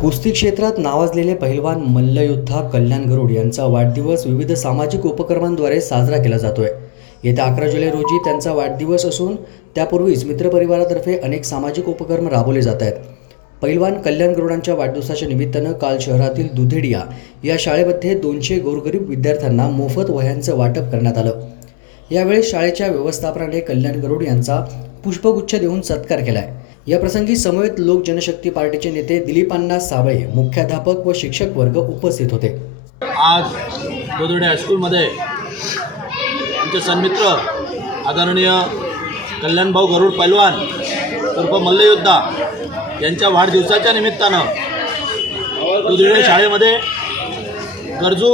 कुस्ती क्षेत्रात नावाजलेले पहिलवान मल्लयोद्धा कल्याण गरुड यांचा वाढदिवस विविध सामाजिक उपक्रमांद्वारे साजरा केला जातोय. येत्या अकरा जुलै रोजी त्यांचा वाढदिवस असून त्यापूर्वीच मित्रपरिवारातर्फे अनेक सामाजिक उपक्रम राबवले जात आहेत. पैलवान कल्याण गरुडांच्या वाढदिवसाच्या निमित्तानं काल शहरातील दुधेडिया या शाळेमध्ये दोनशे गोरगरीब विद्यार्थ्यांना मोफत वह्यांचं वाटप करण्यात आलं. यावेळी शाळेच्या व्यवस्थापनाने कल्याण गरुड यांचा पुष्पगुच्छ देऊन सत्कार केला आहे या प्रसंगी समवेत लोक जनशक्ती पार्टीचे नेते दिलीपांना साबळे मुख्याध्यापक व शिक्षक वर्ग उपस्थित होते. आज दोदोडे हायस्कूलमध्ये आमचे सन्मित्र आदरणीय कल्याणभाऊ गरुड पैलवान उर्फ मल्लयोद्धा यांच्या वाढदिवसाच्या निमित्तानं दुधडे शाळेमध्ये गरजू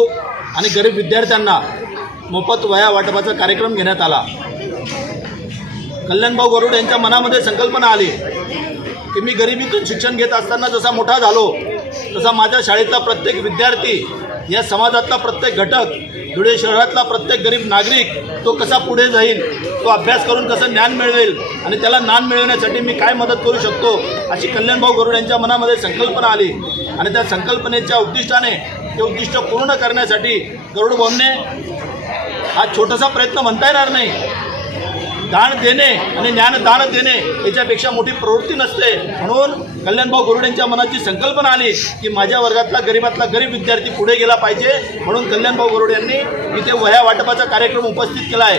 आणि गरीब विद्यार्थ्यांना मोफत वया वाटपाचा कार्यक्रम घेण्यात आला. कल्याणभाऊ गरुड यांच्या मनामध्ये संकल्पना आली की मी गरिबीतून शिक्षण घेत असताना जसा मोठा झालो तसा माझ्या शाळेतला प्रत्येक विद्यार्थी या समाजातला प्रत्येक घटक धुळे शहरातला प्रत्येक गरीब नागरिक तो कसा पुढे जाईल तो अभ्यास करून कसं ज्ञान मिळवेल आणि त्याला ज्ञान मिळवण्यासाठी मी काय मदत करू शकतो अशी कल्याणभाऊ गरुड यांच्या मनामध्ये संकल्पना आली. आणि त्या संकल्पनेच्या उद्दिष्टाने ते उद्दिष्ट पूर्ण करण्यासाठी गरुड भाऊंने हा छोटासा प्रयत्न म्हणता येणार नाही. दान देणे आणि ज्ञानदान देणे याच्यापेक्षा मोठी प्रवृत्ती नसते. म्हणून कल्याणभाऊ गुरुड मनाची संकल्पना आली की माझ्या वर्गातला गरीबातला गरीब विद्यार्थी पुढे गेला पाहिजे. म्हणून कल्याणभाऊ गुरुड यांनी इथे वह्या वाटपाचा कार्यक्रम उपस्थित केला आहे.